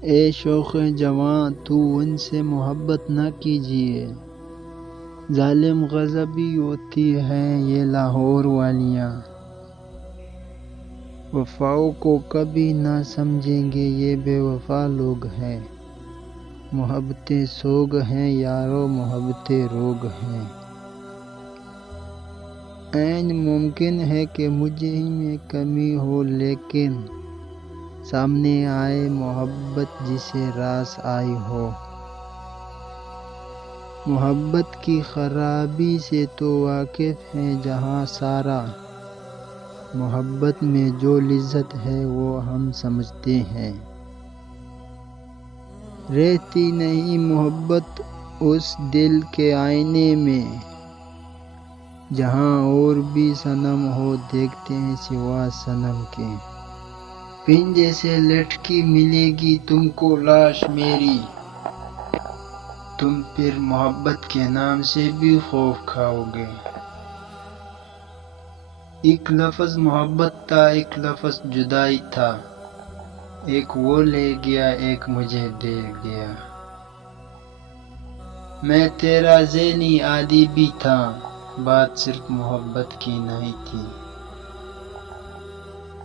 اے شوخ جواں تو ان سے محبت نہ کیجیے، ظالم غضبی ہوتی ہیں یہ لاہور والیاں، وفاؤں کو کبھی نہ سمجھیں گے یہ بے وفا لوگ ہیں، محبتیں سوگ ہیں یارو محبتیں روگ ہیں، عین ممکن ہے کہ مجھ ہی میں کمی ہو لیکن سامنے آئے محبت جسے راس آئی ہو، محبت کی خرابی سے تو واقف ہے جہاں سارا، محبت میں جو لذت ہے وہ ہم سمجھتے ہیں، رہتی نہیں محبت اس دل کے آئینے میں، جہاں اور بھی صنم ہو دیکھتے ہیں سوا صنم کے، پنجے سے لٹکی ملے گی تم کو لاش میری، تم پھر محبت کے نام سے بھی خوف کھاؤ گے، ایک لفظ محبت تھا ایک لفظ جدائی تھا، ایک وہ لے گیا ایک مجھے دے گیا، میں تیرا ذہنی عادی بھی تھا، بات صرف محبت کی نہیں تھی،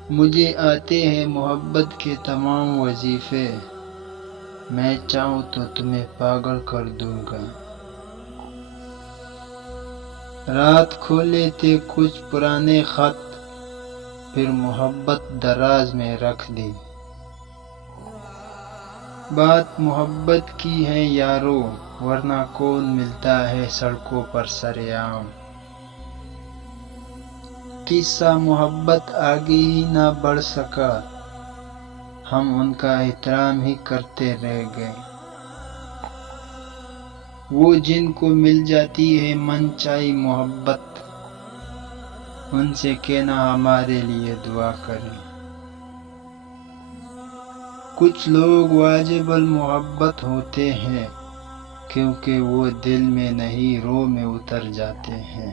مجھے آتے ہیں محبت کے تمام وظیفے، میں چاہوں تو تمہیں پاگل کر دوں گا، رات کھولے تھے کچھ پرانے خط، پھر محبت دراز میں رکھ دی، بات محبت کی ہے یارو ورنہ کون ملتا ہے سڑکوں پر سرعام، قصہ محبت آگے ہی نہ بڑھ سکا، ہم ان کا احترام ہی کرتے رہ گئے، وہ جن کو مل جاتی ہے من چاہی محبت، ان سے کہنا ہمارے لیے دعا کریں، کچھ لوگ واجب المحبت ہوتے ہیں کیونکہ وہ دل میں نہیں روح میں اتر جاتے ہیں،